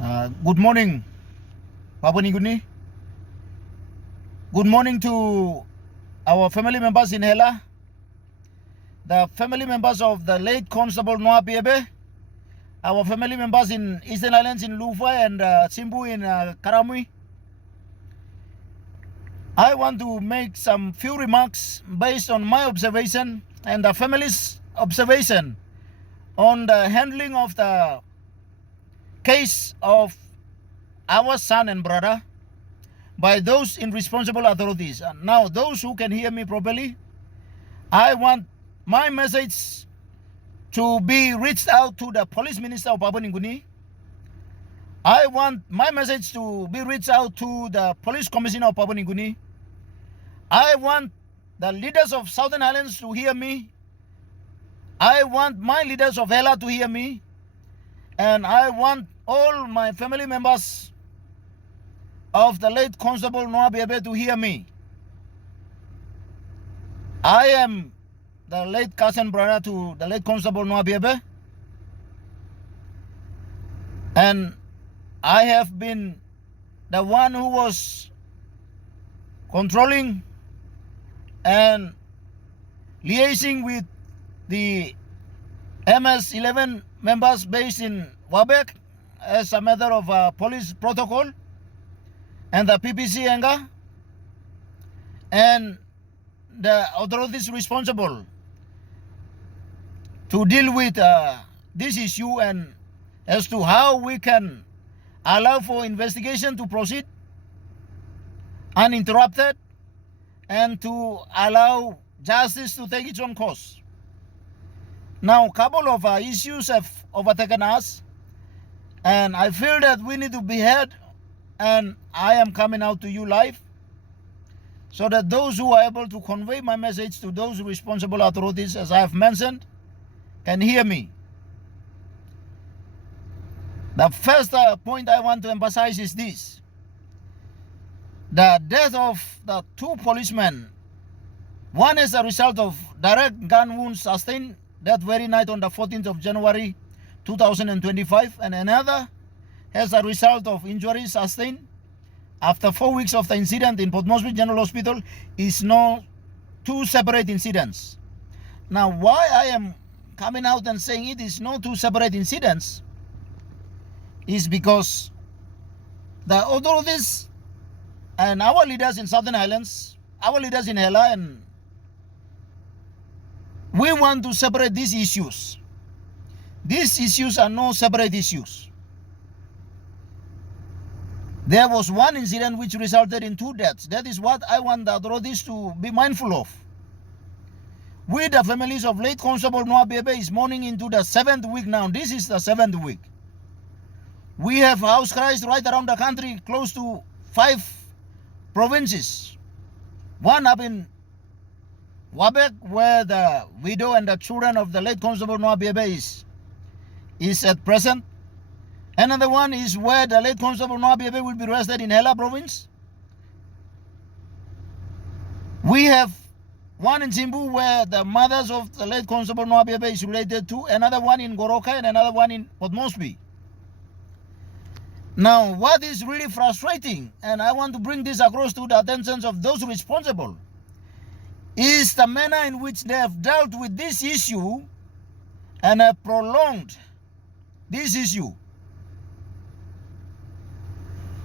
Good morning, Papua New Guinea. Good morning to our family members in Hela, the family members of the late Constable Noah Biabe, our family members in Eastern Islands in Lufa and Simbu in Karamui. I want to make some few remarks based on my observation and the family's observation on the handling of the case of our son and brother by those in responsible authorities. And now, those who can hear me properly, I want my message to be reached out to the police minister of Papua New Guinea. I want my message to be reached out to the police commissioner of Papua New Guinea. I want the leaders of Southern Islands to hear me. I want my leaders of Hela to hear me. And I want all my family members of the late Constable Noah Biabe to hear me. I am the late cousin brother to the late Constable Noah Biabe, and I have been the one who was controlling and liaising with the MS-11 members based in Wabek as a matter of police protocol and the PPC anger, and the authorities responsible to deal with this issue and as to how we can allow for investigation to proceed uninterrupted and to allow justice to take its own course. Now, a couple of issues have overtaken us, and I feel that we need to be heard, and I am coming out to you live so that those who are able to convey my message to those responsible authorities, as I have mentioned, can hear me. The first point I want to emphasize is this: the death of the two policemen, one as a result of direct gun wounds sustained that very night on the 14th of January 2025, and another as a result of injuries sustained after 4 weeks of the incident in Port Moresby General Hospital, is no two separate incidents. Now, why I am coming out and saying it is no two separate incidents is because the authorities and our leaders in Southern Islands, our leaders in Hela, and we want to separate these issues. These issues are no separate issues. There was one incident which resulted in 2 deaths. That is what I want the authorities to be mindful of. We, the families of late Constable Noah Biabe, is mourning into the 7th week now. This is the 7th week. We have house cries right around the country, close to 5 provinces. One up in Wabek, where the widow and the children of the late Constable Noah Biabe is at present. Another one is where the late Constable Noah Biabe will be arrested in Hela province. We have one in Simbu where the mothers of the late Constable Noah Biabe is related to, another one in Goroka, and another one in Port Moresby. Now, what is really frustrating, and I want to bring this across to the attention of those responsible, is the manner in which they have dealt with this issue and have prolonged this issue.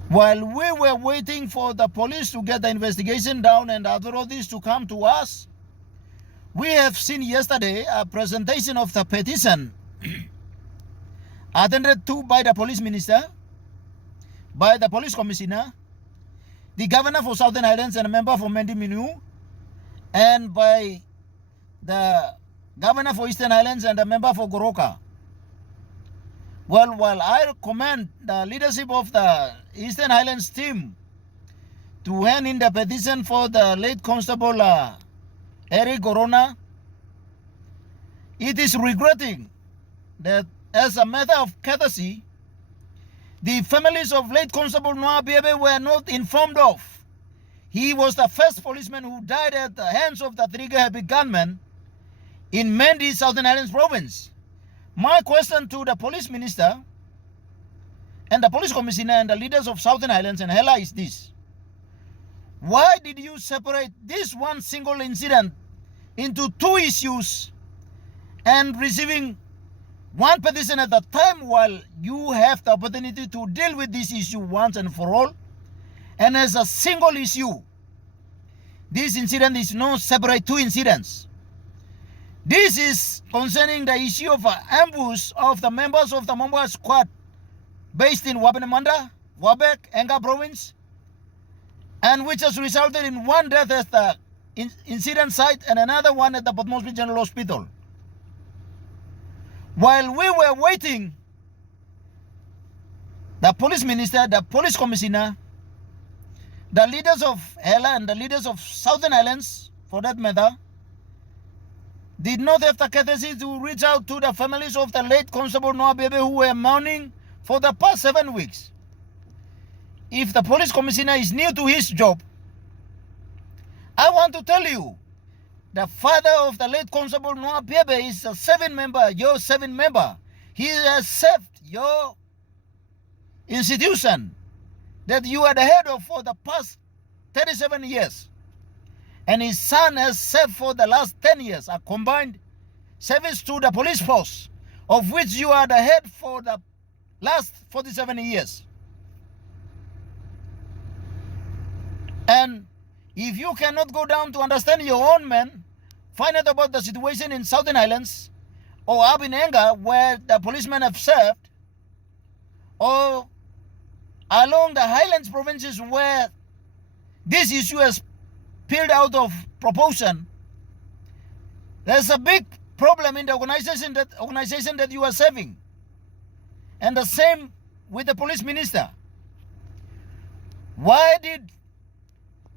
While we were waiting for the police to get the investigation down and the authorities to come to us, we have seen yesterday a presentation of the petition attended to by the police minister, by the police commissioner, the governor for Southern Islands and a member for Mendi Minu, and by the governor for Eastern Islands and a member for Goroka. Well, while I commend the leadership of the Eastern Highlands team to hand in the petition for the late Constable Eric Corona, it is regretting that as a matter of courtesy, the families of late Constable Noah Biabe were not informed of. He was the first policeman who died at the hands of the trigger-happy gunmen in Mendi, Southern Islands province. My question to the police minister and the police commissioner and the leaders of Southern Highlands and Hela is this. Why did you separate this one single incident into two issues and receiving one petition at a time, while you have the opportunity to deal with this issue once and for all and as a single issue? This incident is not separate two incidents. This is concerning the issue of an ambush of the members of the Mamba squad based in Wabanamanda, Wabek, Enga province, and which has resulted in one death at the incident site and another one at the Port Moresby General Hospital. While we were waiting, the police minister, the police commissioner, the leaders of Hela and the leaders of Southern Islands, for that matter, did not have the courtesy to reach out to the families of the late Constable Noah Biabe who were mourning for the past 7 weeks. If the police commissioner is new to his job, I want to tell you, the father of the late Constable Noah Biabe is a 7-member, your 7-member. He has served your institution that you are the head of for the past 37 years. And his son has served for the last 10 years, a combined service to the police force, of which you are the head for the last 47 years. And if you cannot go down to understand your own men, find out about the situation in Southern Highlands or up in Enga where the policemen have served, or along the Highlands provinces where this issue has peeled out of proportion, there's a big problem in the organization that you are serving. And the same with the police minister. Why did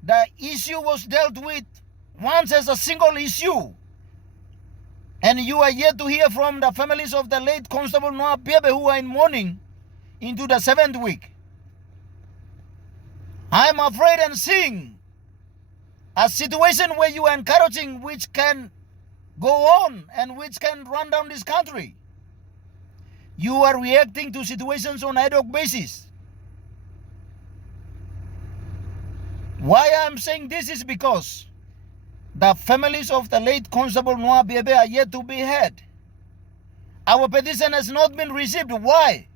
the issue was dealt with once as a single issue, and you are yet to hear from the families of the late Constable Noah Biabe who are in mourning into the 7th week? I'm afraid and seeing a situation where you are encouraging which can go on and which can run down this country. You are reacting to situations on ad hoc basis. Why I'm saying this is because the families of the late Constable Noah Biabe are yet to be heard. Our petition has not been received. Why?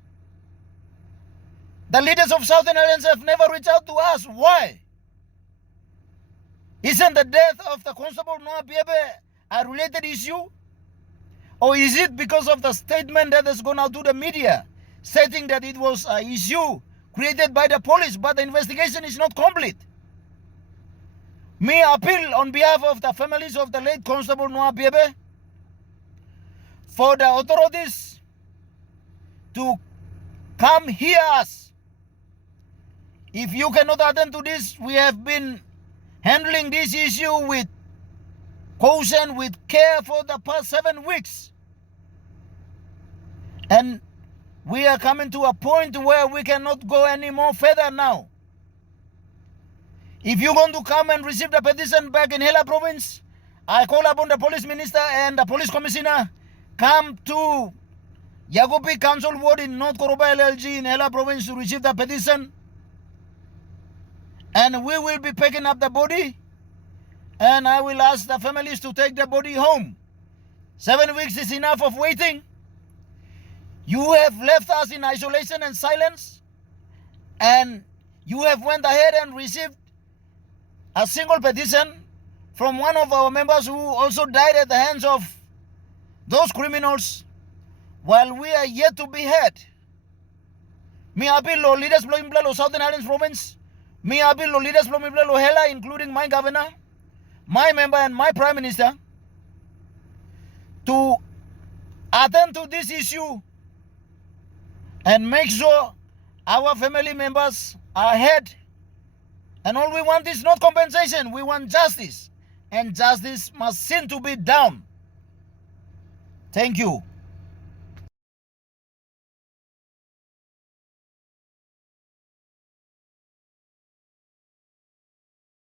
The leaders of Southern Islands have never reached out to us. Why? Isn't the death of the Constable Noah Biabe a related issue? Or is it because of the statement that has gone out to the media stating that it was an issue created by the police, but the investigation is not complete? Me appeal on behalf of the families of the late Constable Noah Biabe for the authorities to come hear us. If you cannot attend to this, we have been handling this issue with caution, with care for the past 7 weeks. And we are coming to a point where we cannot go any more further now. If you're going to come and receive the petition back in Hela province, I call upon the police minister and the police commissioner, come to Yagopi Council Ward in North Koroba LLG in Hela province to receive the petition. And we will be picking up the body, and I will ask the families to take the body home. 7 weeks is enough of waiting. You have left us in isolation and silence, and you have went ahead and received a single petition from one of our members who also died at the hands of those criminals, while we are yet to be heard. Me appeal lo leaders blow implalo Southern Highlands province. Me appeal lo leaders blow implalo Hela, including my governor, my member and my prime minister, to attend to this issue and make sure our family members are heard. And all we want is not compensation, we want justice. And justice must seem to be done. Thank you.